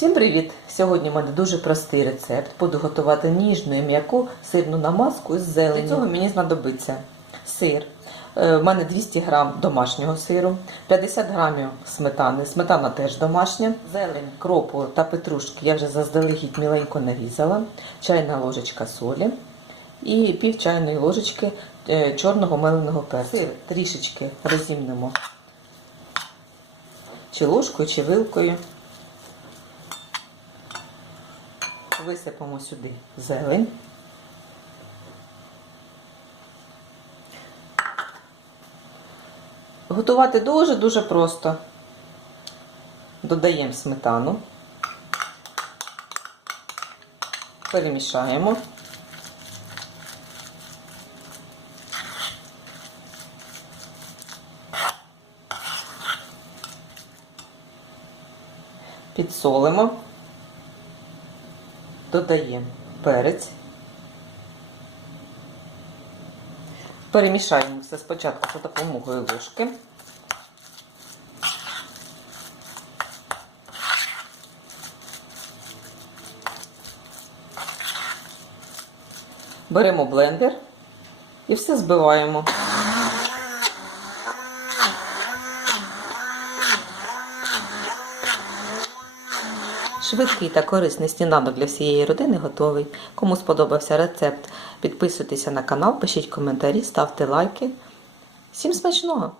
Всім привіт! Сьогодні в мене дуже простий рецепт. Буду готувати ніжну і м'яку сирну намазку з зеленню. Для цього мені знадобиться сир. Е, У мене 200 грам домашнього сиру, 50 грамів сметани. Сметана теж домашня. Зелень, кропу та петрушки я вже заздалегідь міленько нарізала. Чайна ложечка солі і пів чайної ложечки е, чорного меленого перцю. Сир трішечки розімнемо чи ложкою, чи вилкою. Висипемо сюди зелень. Готувати дуже-дуже просто. Додаємо сметану, перемішаємо. Підсолимо, додаємо перець. Перемішаємо все спочатку за допомогою ложки. Беремо блендер і все збиваємо. Швидкий та корисний сніданок для всієї родини готовий. Кому сподобався рецепт, підписуйтеся на канал, пишіть коментарі, ставте лайки. Всім смачного!